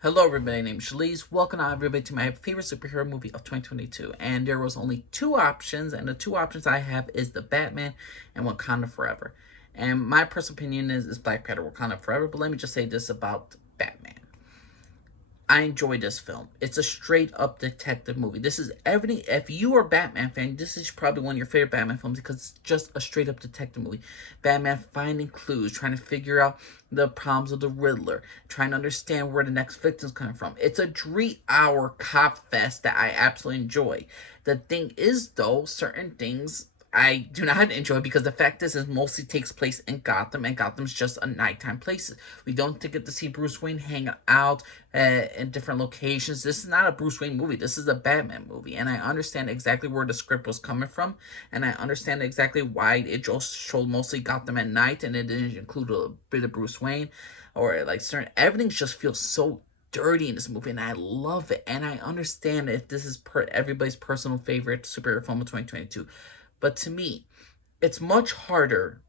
Hello everybody, my name is Shalise. Welcome everybody to my favorite superhero movie of 2022. And there was only two options, and the two options I have is The Batman and Wakanda Forever. And my personal opinion is Black Panther Wakanda Forever, but let me just say this about Batman. I enjoy this film. It's a straight up detective movie. This is everything. If you are a Batman fan, this is probably one of your favorite Batman films because it's just a straight up detective movie. Batman finding clues, trying to figure out the problems of the Riddler, trying to understand where the next victim's coming from. It's a 3 hour cop fest that I absolutely enjoy. The thing is, though, certain things I do not enjoy because the fact is, it mostly takes place in Gotham, and Gotham's just a nighttime place. We don't get to see Bruce Wayne hang out in different locations. This is not a Bruce Wayne movie. This is a Batman movie, and I understand exactly where the script was coming from, and I understand exactly why it just showed mostly Gotham at night, and it didn't include a bit of Bruce Wayne, or like certain. Everything just feels so dirty in this movie, and I love it. And I understand if this is everybody's personal favorite superhero film of 2022. But to me, it's much harder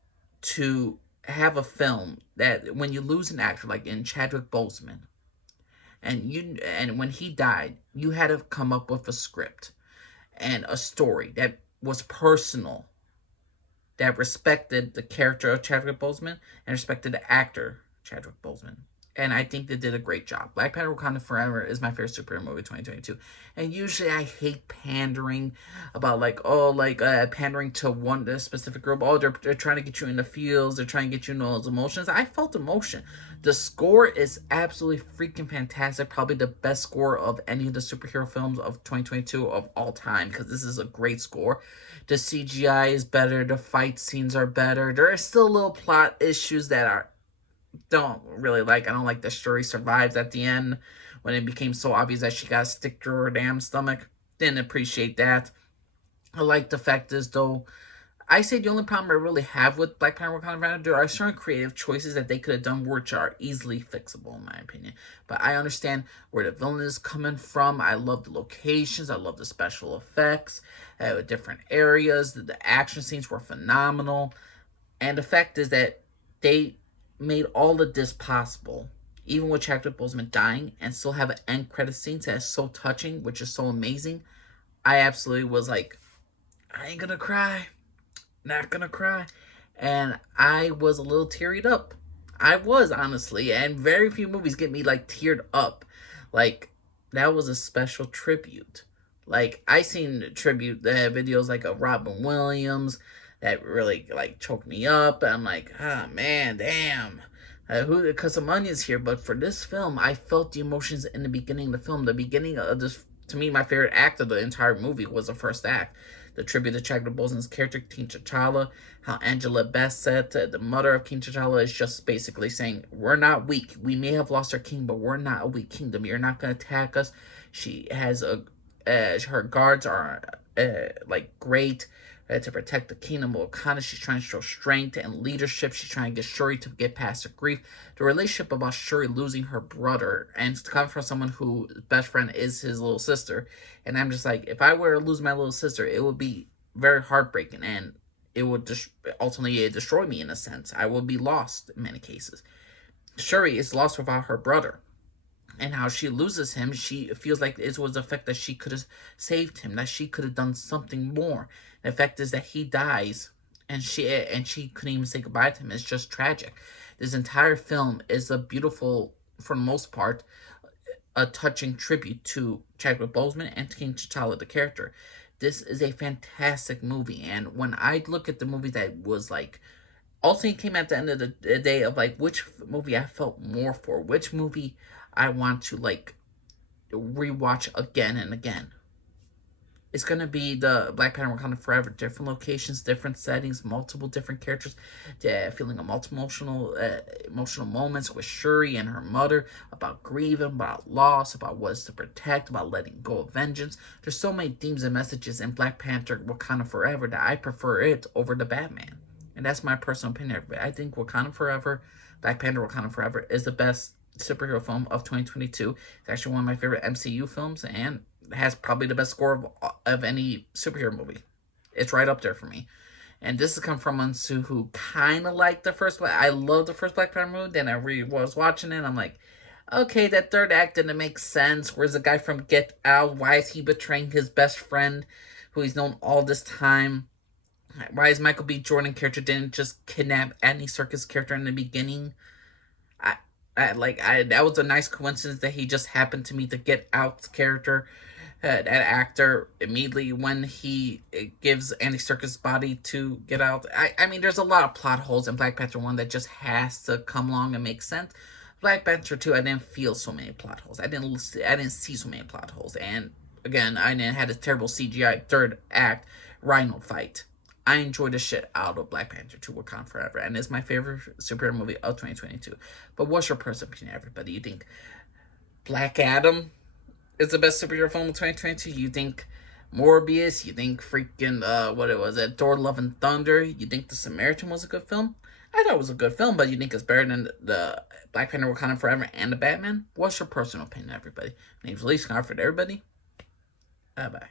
to have a film that when you lose an actor like in Chadwick Boseman, and when he died, you had to come up with a script and a story that was personal, that respected the character of Chadwick Boseman and respected the actor Chadwick Boseman. And I think they did a great job. Black Panther Wakanda Forever is my favorite superhero movie 2022. And usually I hate pandering about pandering to one specific group. Oh, they're trying to get you in the feels. They're trying to get you in those emotions. I felt emotion. The score is absolutely freaking fantastic. Probably the best score of any of the superhero films of 2022 of all time, because this is a great score. The CGI is better. The fight scenes are better. There are still little plot issues that are don't really like. I don't like that Shuri survives at the end when it became so obvious that she got a stick through her damn stomach. Didn't appreciate that. I like the fact is, though, I say the only problem I really have with Black Panther Wakanda Forever, there are certain creative choices that they could have done which are easily fixable, in my opinion. But I understand where the villain is coming from. I love the locations. I love the special effects, different areas. The action scenes were phenomenal. And the fact is that they made all of this possible, even with Chadwick Boseman dying, and still have an end credit scene that is so touching, which is so amazing. I absolutely was like, I ain't gonna cry, not gonna cry, and I was a little teared up. I was honestly, and very few movies get me like teared up. Like that was a special tribute. Like I seen tribute videos like of Robin Williams that really like choked me up. I'm like, ah man, damn. Who? Because some onions here, but for this film, I felt the emotions in the beginning of the film. The beginning of this, to me, my favorite act of the entire movie was the first act. The tribute to Chadwick Boseman's character, King T'Challa, how Angela Bassett, the mother of King T'Challa, is just basically saying, we're not weak. We may have lost our king, but we're not a weak kingdom. You're not going to attack us. She has her guards are like great to protect the kingdom of Wakanda. She's trying to show strength and leadership. She's trying to get Shuri to get past her grief. The relationship about Shuri losing her brother, and it's coming from someone whose best friend is his little sister. And I'm just like, if I were to lose my little sister, it would be very heartbreaking, and it would ultimately destroy me in a sense. I would be lost in many cases. Shuri is lost without her brother, and how she loses him, she feels like it was the fact that she could have saved him, that she could have done something more. The fact is that he dies, and she couldn't even say goodbye to him. It's just tragic. This entire film is a beautiful, for the most part, a touching tribute to Chadwick Boseman and King T'Challa, the character. This is a fantastic movie, and when I look at the movie that was like ultimately came at the end of the day of like which movie I felt more for, which movie I want to like rewatch again and again. It's gonna be the Black Panther Wakanda Forever. Different locations, different settings, multiple different characters, feeling a multiple emotional moments with Shuri and her mother about grieving, about loss, about what's to protect, about letting go of vengeance. There's so many themes and messages in Black Panther Wakanda Forever that I prefer it over the Batman, and that's my personal opinion. I think Wakanda Forever, Black Panther Wakanda Forever is the best superhero film of 2022. It's actually one of my favorite MCU films, and has probably the best score of any superhero movie. It's right up there for me. And this has come from one who kind of liked the first. I love the first Black Panther movie. Then I was watching it. And I'm like, okay, that third act didn't make sense. Where's the guy from Get Out? Why is he betraying his best friend, who he's known all this time? Why is Michael B. Jordan character didn't just kidnap Andy Serkis character in the beginning? I, that was a nice coincidence that he just happened to meet the Get Out character, that actor, immediately when he gives Andy Serkis' body to Get Out. I mean, there's a lot of plot holes in Black Panther 1 that just has to come along and make sense. Black Panther 2, I didn't feel so many plot holes. I didn't see so many plot holes. And again, I didn't have this terrible CGI third act Rhino fight. I enjoyed the shit out of Black Panther 2 Wakanda Forever, and it's my favorite superhero movie of 2022. But what's your personal opinion, everybody? You think Black Adam is the best superhero film of 2022? You think Morbius? You think freaking, what it was, Thor Love and Thunder? You think The Samaritan was a good film? I thought it was a good film, but you think it's better than the Black Panther Wakanda Forever and the Batman? What's your personal opinion, everybody? My name's Lee Scarford, everybody. Bye-bye.